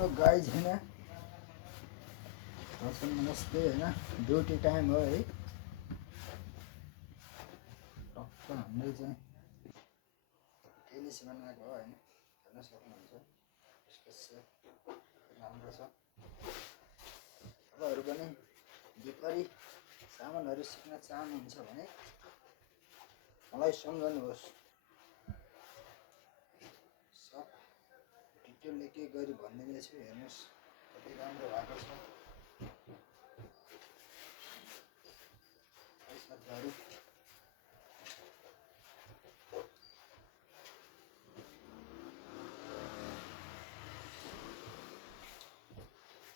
hello guys हैन नमस्ते हैन ड्युटी टाइम हो है टक्क हामीले चाहिँ टेनिस बनाएको हो हैन हेर्न सक्नुहुन्छ यसको सेप राम्रो छ तपाईँहरू पनि बिपरी सामानहरू सिक्न चाहनुहुन्छ भने मलाई सम्झनुहोस् सब डिटेल एक एक गरी भनिदिनेछु हेर्नुहोस् कति राम्रो भएको छ साथीहरू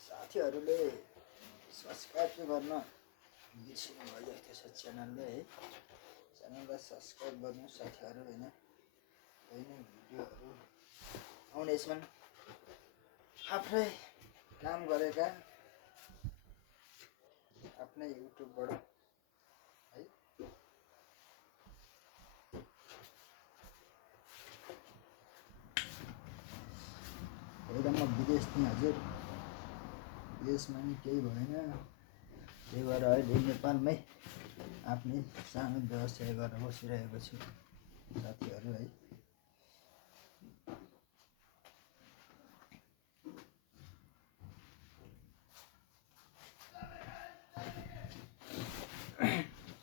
साथीहरूले सब्सक्राइब गर्न बिर्सिनु भयो जस्तो छ च्यानललाई है च्यानललाई सब्सक्राइब गर्नु साथीहरू हैन दैनिक भिडियोहरू आउनेछन् आफ्नै काम गरेका आफ्नै युट्युबबाट है होइन म विदेश थिएँ हजुर विदेशमा नि केही भएन त्यही भएर अहिले नेपालमै आफ्नै सानो व्यवसाय गरेर बसिरहेको छु साथीहरू है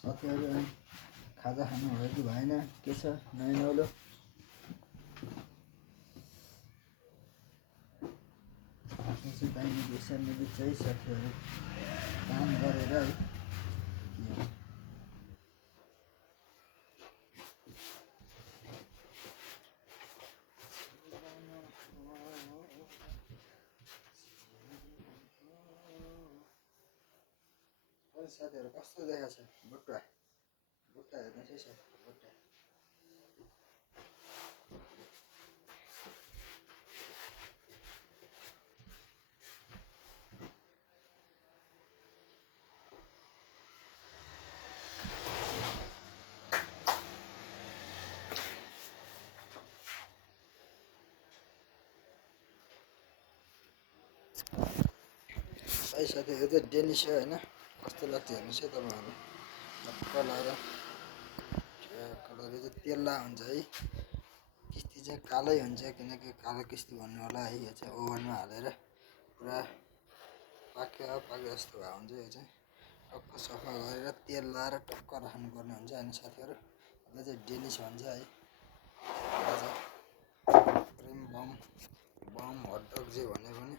साथीहरू खाजा खानुभयो कि भएन के छ नयाँ नौलो आफ्नो चाहिँ दैनिक यसरी चाहिँ साथीहरू काम गरेर है साथीहरू कस्तो देखाएको छ बुट्टा बुट्टा हेर्नुहोस् है साथी बुट्टा है साथीहरू चाहिँ डेनिस हो होइन कस्तो लाग्छ हेर्नुहोस् है तपाईँहरू टक्क लाएर कलर चाहिँ तेल्ला हुन्छ है किस्ती चाहिँ कालै हुन्छ किनकि कालो किस्ती भन्नु होला है यो चाहिँ ओभनमा हालेर पुरा पाक्यो जस्तो भएको हुन्छ यो चाहिँ टक्क सफा गरेर तेल लाएर टक्क राख्नुपर्ने हुन्छ होइन साथीहरू यसलाई चाहिँ डेनिस भन्छ है क्रिम बम हटडग जे भने पनि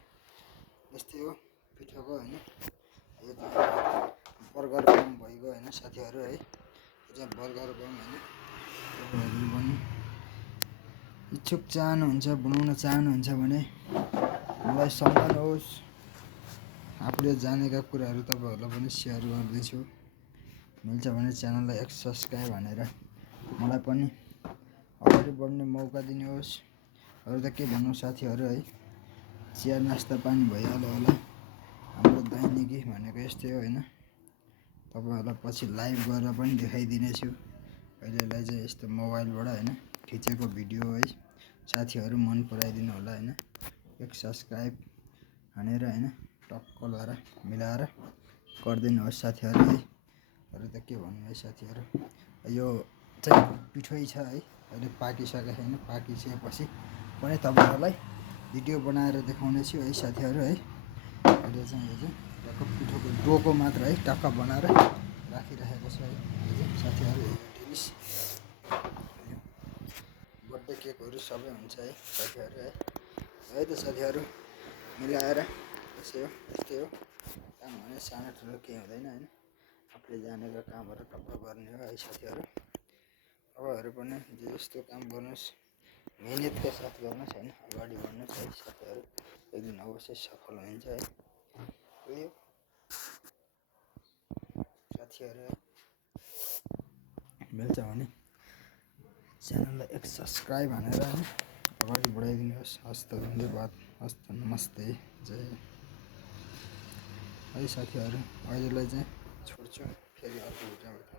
यस्तै हो पिठोको होइन यो चाहिँ बर्गर बम भइगयो होइन साथीहरू है यो चाहिँ बर्गर बम होइन तपाईँहरू पनि इच्छुक चाहनुहुन्छ बनाउन चाहनुहुन्छ भने मलाई सम्झनुहोस् आफूले जानेका कुराहरू तपाईँहरूलाई पनि सेयर गर्दैछु मिल्छ भने च्यानललाई एक सब्सक्राइब हानेर मलाई पनि अगाडि बढ्ने मौका दिनुहोस् अरू त के भन्नु साथीहरू है चिया नास्ता पानी भइहाल्यो होला हाम्रो दैनिकी भनेको यस्तै हो होइन तपाईँहरूलाई पछि लाइभ गरेर पनि देखाइदिनेछु अहिलेलाई चाहिँ यस्तो मोबाइलबाट होइन खिचेको भिडियो है साथीहरू मन पराइदिनु होला होइन एक सब्सक्राइब हानेर होइन टक्क लाएर मिलाएर गरिदिनुहोस् साथीहरू है अरू त के भन्नु है साथीहरू यो चाहिँ पिठोइ छ है अहिले पाकिसकेको छैन पाकिसकेपछि पनि तपाईँहरूलाई भिडियो बनाएर देखाउने छु है साथीहरू है अहिले चाहिँ यो चाहिँ टक्क पिठोको डोको मात्र है टक्क बनाएर राखिरहेको छ है यो चाहिँ साथीहरू टेनिस बर्थडे केकहरू सबै हुन्छ है साथीहरू है त साथीहरू मिलाएर यस्तै हो काम भने सानो ठुलो केही हुँदैन होइन आफूले जानेको कामहरू टक्क गर्ने हो है साथीहरू तपाईँहरू पनि जे जस्तो काम गर्नुहोस् मेहनतका साथ गर्नुहोस् होइन अगाडि बढ्नुहोस् है साथीहरू एक दिन अवश्य सफल हुन्छ है यो साथीहरू मिल्छ भने च्यानललाई एक सब्सक्राइब हानेर होइन अगाडि बढाइदिनुहोस् हस्त धन्यवाद हस्त नमस्ते जय है साथीहरू अहिलेलाई चाहिँ छोड्छु फेरि अर्को भिडियोमा